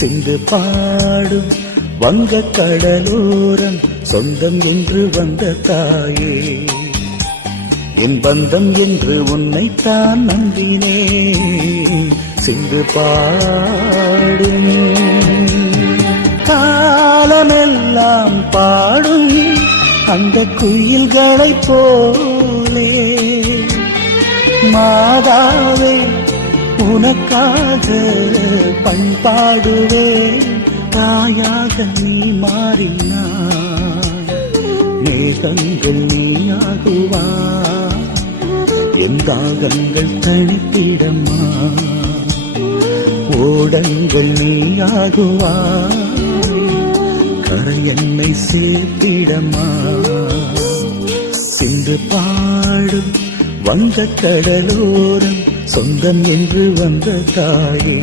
சிந்து பாடும் வங்க கடலோரம் சொந்தம் என்று வந்த தாயே, என் பந்தம் என்று உன்னைத்தான் நம்பினேன். சிந்து பாடும் காலமெல்லாம் பாடும் அந்த குயில்களைப் போலே, மாதாவே உனக்காக பண்பாடுவே, தாயாக நீ மாறினாய், மேகங்கள் நீயாகுவா, என் தாகங்கள் தனித்திடமா, ஓடங்கள் நீயாகுவா, கரை என்னை சேர்த்திடமா. சிந்து பாடும் வங்க கடலோரம் சொந்தம் என்று வந்த தாயே.